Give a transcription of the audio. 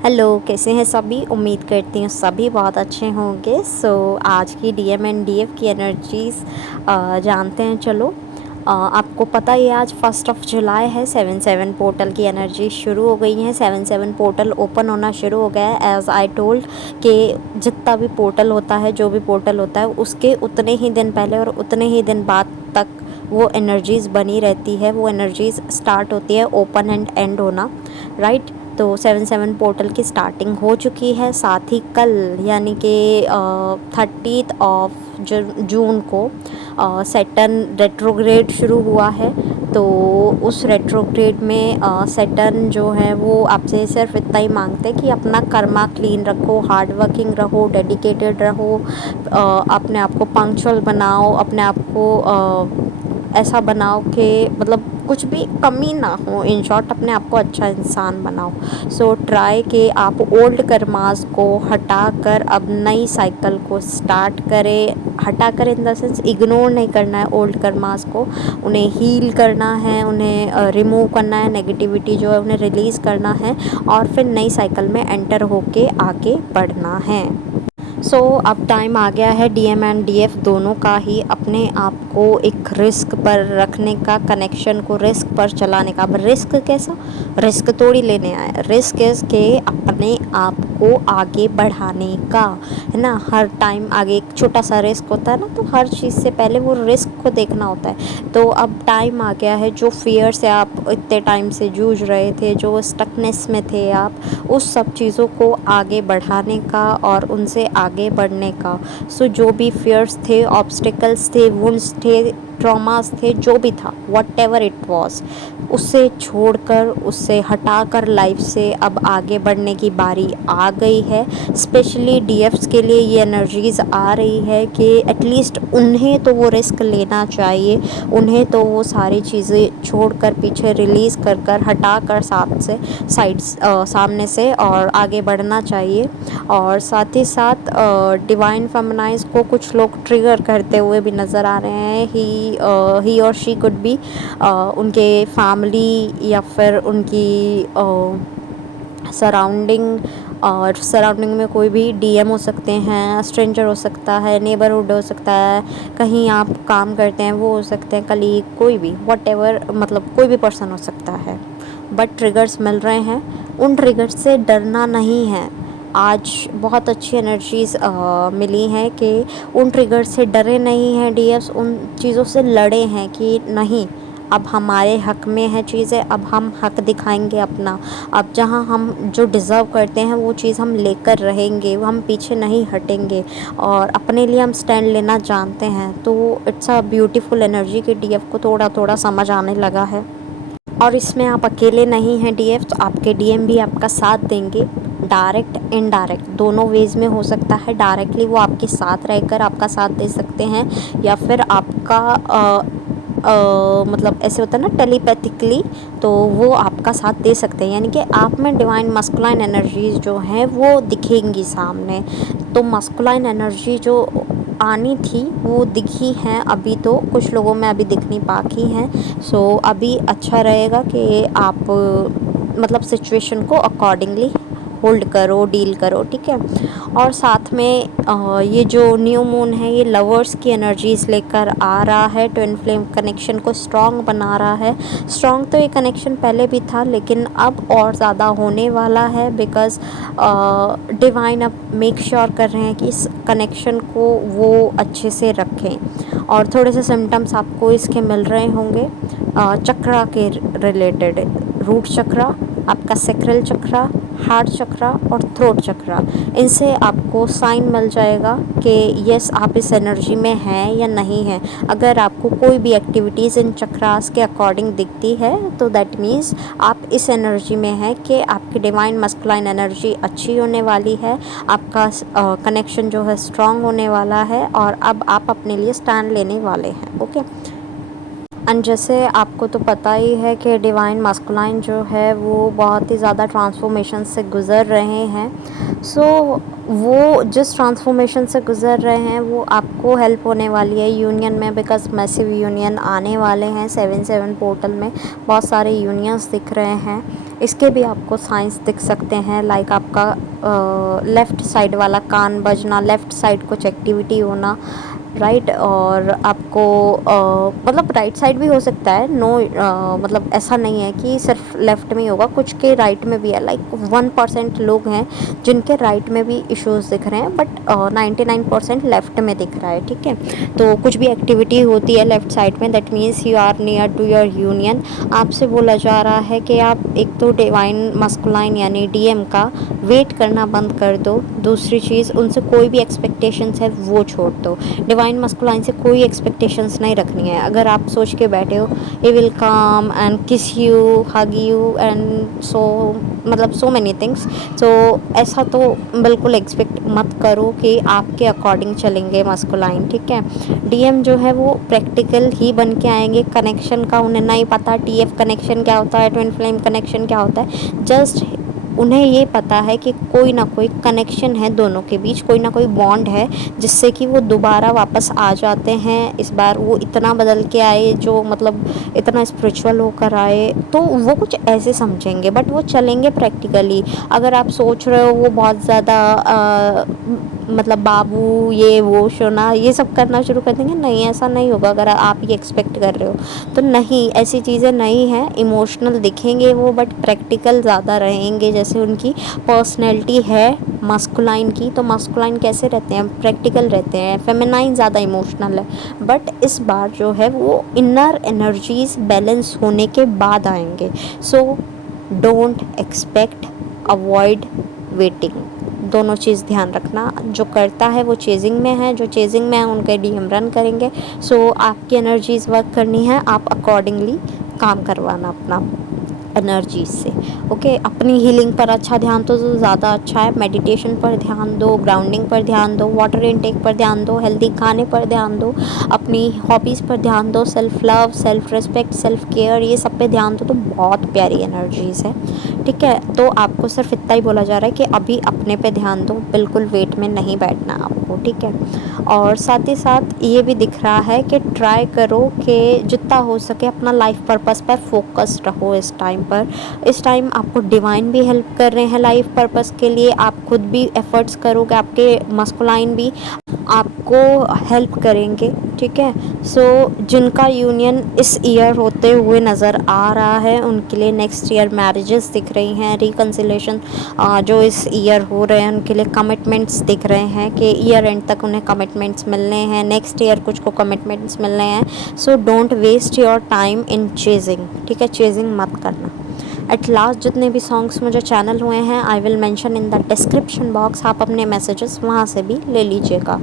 Hello, कैसे हैं सभी। उम्मीद करती हूँ सभी बहुत अच्छे होंगे। आज की डीएम एंड डीएफ की एनर्जीज़ जानते हैं। चलो, आपको पता ही है आज 1 जुलाई है। 7/7 पोर्टल की एनर्जी शुरू हो गई है। 7/7 पोर्टल ओपन होना शुरू हो गया है। एज़ आई टोल्ड कि जितना भी पोर्टल होता है, जो भी पोर्टल होता है, उसके उतने ही दिन पहले और उतने ही दिन बाद तक वो एनर्जीज़ बनी रहती है। वो एनर्जीज़ स्टार्ट होती है ओपन एंड एंड होना, राइट। तो 7/7 पोर्टल की स्टार्टिंग हो चुकी है। साथ ही कल यानी कि 30 जून को सैटर्न रेट्रोग्रेड शुरू हुआ है। तो उस रेट्रोग्रेड में सैटर्न जो है वो आपसे सिर्फ इतना ही मांगते हैं कि अपना कर्मा क्लीन रखो, हार्ड वर्किंग रहो, डेडिकेटेड रहो, अपने आप को पंक्चुअल बनाओ, अपने आप को ऐसा बनाओ कि मतलब कुछ भी कमी ना हो। इन शॉर्ट, अपने आप को अच्छा इंसान बनाओ। सो ट्राई कि आप ओल्ड कर्मास को हटा कर अब नई साइकिल को स्टार्ट करें। हटा कर इन द सेंस इग्नोर नहीं करना है ओल्ड कर्मास को, उन्हें हील करना है, उन्हें रिमूव करना है, नेगेटिविटी जो है उन्हें रिलीज़ करना है और फिर नई साइकिल में एंटर होके आगे बढ़ना है। अब टाइम आ गया है डीएम एंड डीएफ दोनों का ही अपने आप को एक रिस्क पर रखने का, कनेक्शन को रिस्क पर चलाने का। अब रिस्क कैसा, रिस्क थोड़ी लेने आए, रिस्क इज़ के अपने आप को आगे बढ़ाने का, है ना। हर टाइम आगे एक छोटा सा रिस्क होता है ना, तो हर चीज़ से पहले वो रिस्क को देखना होता है। तो अब टाइम आ गया है, जो फियर से आप इतने टाइम से जूझ रहे थे, जो स्टकनेस में थे आप, उस सब चीज़ों को आगे बढ़ाने का और उनसे आगे बढ़ने का। जो भी फियर्स थे, ऑब्स्टिकल्स थे, वुंड्स थे, ट्रॉमास थे, जो भी था, वट एवर इट वॉज, उससे छोड़कर, उससे हटाकर लाइफ से अब आगे बढ़ने की बारी आ गई है। स्पेशली डीएफ्स के लिए ये एनर्जीज़ आ रही है कि एटलीस्ट उन्हें तो वो रिस्क लेना चाहिए, उन्हें तो वो सारी चीज़ें छोड़कर, पीछे रिलीज़ कर हटा कर सामने से और आगे बढ़ना चाहिए। और साथ ही साथ डिवाइन फेमिनाइज को कुछ लोग ट्रिगर करते हुए भी नज़र आ रहे हैं। ही और शी कुड बी उनके फैमिली या फिर उनकी सराउंडिंग में कोई भी डीएम हो सकते हैं, स्ट्रेंजर हो सकता है, नेबरहुड हो सकता है, कहीं आप काम करते हैं वो हो सकते हैं, कलीग, कोई भी, वट एवर, मतलब कोई भी पर्सन हो सकता है। बट ट्रिगर्स मिल रहे हैं, उन ट्रिगर्स से डरना नहीं है। आज बहुत अच्छी एनर्जीज़ मिली हैं कि उन ट्रिगर से डरे नहीं हैं डीएफ्स, उन चीज़ों से लड़े हैं कि नहीं, अब हमारे हक में है चीज़ें, अब हम हक दिखाएंगे अपना। अब जहाँ हम जो डिज़र्व करते हैं वो चीज़ हम लेकर रहेंगे, हम पीछे नहीं हटेंगे और अपने लिए हम स्टैंड लेना जानते हैं। तो इट्स अ ब्यूटीफुल एनर्जी कि डीएफ को थोड़ा थोड़ा समझ आने लगा है। और इसमें आप अकेले नहीं हैं डीएफ, तो आपके डीएम भी आपका साथ देंगे। डायरेक्ट इनडायरेक्ट दोनों वेज में हो सकता है। डायरेक्टली वो आपके साथ रहकर आपका साथ दे सकते हैं, या फिर आपका मतलब ऐसे होता है ना टेलीपैथिकली, तो वो आपका साथ दे सकते हैं। यानी कि आप में डिवाइन मस्कुलाइन एनर्जीज जो हैं वो दिखेंगी सामने। तो मस्कुलाइन एनर्जी जो आनी थी वो दिखी हैं अभी, तो कुछ लोगों में अभी दिखनी बाकी हैं। अभी अच्छा रहेगा कि आप मतलब सिचुएशन को अकॉर्डिंगली होल्ड करो, डील करो, ठीक है। और साथ में ये जो न्यू मून है ये लवर्स की एनर्जीज़ लेकर आ रहा है, ट्विन फ्लेम कनेक्शन को स्ट्रॉन्ग बना रहा है। स्ट्रॉन्ग तो ये कनेक्शन पहले भी था, लेकिन अब और ज़्यादा होने वाला है, बिकॉज़ डिवाइन अब मेक श्योर कर रहे हैं कि इस कनेक्शन को वो अच्छे से रखें। और थोड़े से सिम्टम्स आपको इसके मिल रहे होंगे चक्रा के रिलेटेड, रूट चक्रा, आपका सेक्रल चक्रा, हार्ट चक्रा और थ्रोट चक्रा, इनसे आपको साइन मिल जाएगा कि यस आप इस एनर्जी में हैं या नहीं हैं। अगर आपको कोई भी एक्टिविटीज़ इन चक्रास के अकॉर्डिंग दिखती है तो दैट मीन्स आप इस एनर्जी में हैं कि आपकी डिवाइन मस्कुलाइन एनर्जी अच्छी होने वाली है, आपका कनेक्शन जो है स्ट्रॉन्ग होने वाला है और अब आप अपने लिए स्टैंड लेने वाले हैं। ओके। एंड जैसे आपको तो पता ही है कि डिवाइन मस्कुलाइन जो है वो बहुत ही ज़्यादा ट्रांसफॉर्मेशन से गुज़र रहे हैं। वो जिस ट्रांसफॉर्मेशन से गुज़र रहे हैं वो आपको हेल्प होने वाली है यूनियन में, बिकॉज मैसिव यूनियन आने वाले हैं 7/7 पोर्टल में। बहुत सारे यूनियंस दिख रहे हैं इसके भी आपको साइंस दिख सकते हैं, लाइक आपका लेफ़्ट साइड वाला कान बजना, लेफ़्ट साइड कुछ एक्टिविटी होना, राइट। और आपको मतलब राइट साइड भी हो सकता है, नो मतलब ऐसा नहीं है कि सिर्फ लेफ़्ट में ही होगा, कुछ के राइट में भी है। लाइक 1% लोग हैं जिनके राइट में भी इश्यूज़ दिख रहे हैं, बट 99% लेफ़्ट में दिख रहा है, ठीक है। तो कुछ भी एक्टिविटी होती है लेफ़्ट साइड में, that means you are near to your union. आपसे बोला जा रहा है कि आप एक तो डिवाइन मस्कुलाइन यानी डीएम का वेट करना बंद कर दो। दूसरी चीज़, उनसे कोई भी एक्सपेक्टेशंस है वो छोड़ दो। डिवाइन मस्कुलाइन से कोई एक्सपेक्टेशंस नहीं रखनी है। अगर आप सोच के बैठे हो ही विल कम एंड किस you, hug you and so, मतलब सो मैनी थिंग्स, तो ऐसा तो बिल्कुल एक्सपेक्ट मत करो कि आपके अकॉर्डिंग चलेंगे मस्कुलाइन, ठीक है। डीएम जो है वो प्रैक्टिकल ही बन के आएंगे। कनेक्शन का उन्हें नहीं पता, टीएफ कनेक्शन क्या होता है, ट्विन फ्लेम कनेक्शन क्या होता है, जस्ट उन्हें ये पता है कि कोई ना कोई कनेक्शन है दोनों के बीच, कोई ना कोई बॉन्ड है जिससे कि वो दोबारा वापस आ जाते हैं। इस बार वो इतना बदल के आए, जो मतलब इतना स्पिरिचुअल होकर आए, तो वो कुछ ऐसे समझेंगे, बट वो चलेंगे प्रैक्टिकली। अगर आप सोच रहे हो वो बहुत ज़्यादा मतलब बाबू ये वो शोना ये सब करना शुरू कर देंगे, नहीं ऐसा नहीं होगा। अगर आप ये एक्सपेक्ट कर रहे हो तो नहीं, ऐसी चीज़ें नहीं हैं। इमोशनल दिखेंगे वो, बट प्रैक्टिकल ज़्यादा रहेंगे। जैसे उनकी पर्सनैलिटी है मस्कुलाइन की, तो मस्कुलाइन कैसे रहते हैं, प्रैक्टिकल रहते हैं। फेमिनाइन ज़्यादा इमोशनल है, बट इस बार जो है वो इनर एनर्जीज बैलेंस होने के बाद आएंगे। So don't expect, avoid waiting, दोनों चीज़ ध्यान रखना। जो करता है वो चेजिंग में है, जो चेजिंग में है उनके डीएम रन करेंगे। सो आपकी एनर्जीज वर्क करनी है, आप अकॉर्डिंगली काम करवाना अपना एनर्जीज से, ओके। अपनी हीलिंग पर अच्छा ध्यान तो ज़्यादा अच्छा है। मेडिटेशन पर ध्यान दो, ग्राउंडिंग पर ध्यान दो, वाटर इनटेक पर ध्यान दो, हेल्दी खाने पर ध्यान दो, अपनी हॉबीज़ पर ध्यान दो, self love, self respect, self care, ये सब पे ध्यान दो, तो बहुत प्यारी एनर्जीज़ है, ठीक है। तो आपको सिर्फ इतना ही बोला जा रहा है कि अभी अपने पे ध्यान दो, बिल्कुल वेट में नहीं बैठना आपको, ठीक है। और साथ ही साथ ये भी दिख रहा है कि ट्राई करो कि जितना हो सके अपना लाइफ पर्पस पर फोकस रहो इस टाइम पर। इस टाइम आपको डिवाइन भी हेल्प कर रहे हैं लाइफ पर्पस के लिए, आप खुद भी एफर्ट्स करोगे, आपके मस्कुलाइन भी आपको हेल्प करेंगे, ठीक है। सो जिनका यूनियन इस ईयर होते हुए नज़र आ रहा है उनके लिए नेक्स्ट ईयर मैरिजेस दिख रही हैं, रिकन्सिलेशन जो इस ईयर हो रहे हैं उनके लिए कमिटमेंट्स दिख रहे हैं कि ईयर एंड तक उन्हें कमिटमेंट्स मिलने हैं, नेक्स्ट ईयर कुछ को कमिटमेंट्स मिलने हैं। So don't waste your time in chasing, ठीक है, चेजिंग मत करना। एट लास्ट जितने भी सॉन्ग्स मुझे चैनल हुए हैं I will mention in the description box, आप अपने मैसेजेस वहाँ से भी ले लीजिएगा।